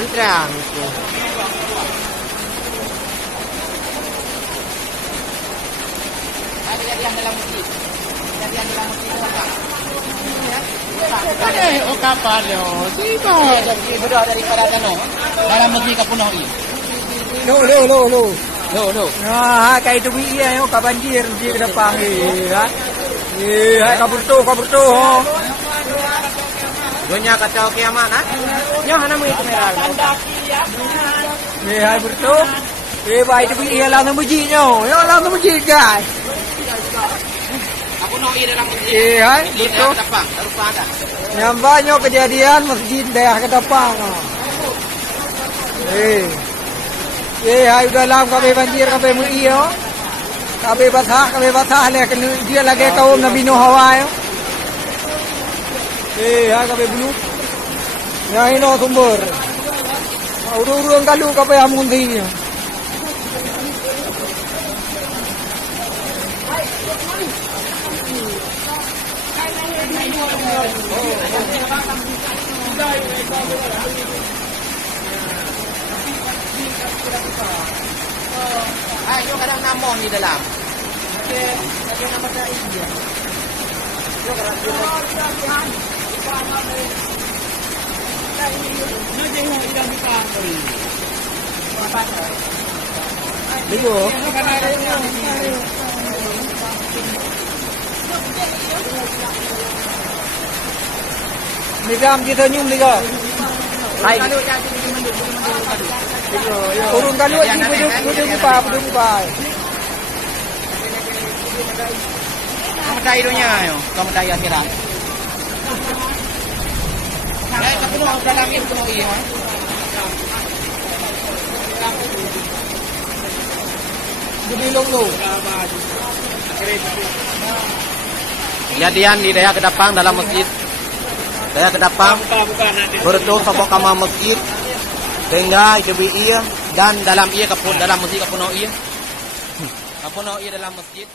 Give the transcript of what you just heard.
Antrang itu. Ada yang dalam masjid. Yang dalam masjid apa? Ada kapan yo? Tiba. Jadi sudah daripada dano. Dalam masjid ke Pulau ini. Lo. Nah, kayak itu iya yo kabanjir di depan ya. Hai kabur tuh. Dunia kacau kiamat, ha? Nyo hana mo itu merah. Hai bertu. Baik itu iya lang muji nyo. Yo lang muji guys. Aku mau dalam masjid. Hai bertu. Tapang, lupa ada. Nyambanya kejadian masjid daerah Ketapang. Hai udah lam kabe banjir kabe mu iyo. Kabe basah le dia lagi kaum Nabi Nuh Hawa yo. Hai kabe bulu. Ya ino sumber. Urung kalu kabe amun dinya. Ayo kadang namon di dalam. Oke, nama saya India. Yo kadang Nigam kita nyum niga. Hai. Urung kalu di bujuk pa. kamu dai dunia yo. Kamu dai akhirat. Kamu dalam itu iya. Dibilong lo. Kejadian di daerah Kedapang dalam masjid. Daerah Kedapang bertu sama kama masjid. Sehingga itu iya dan dalam iya kapun dalam masjid kapuno iya. Kapuno iya dalam masjid.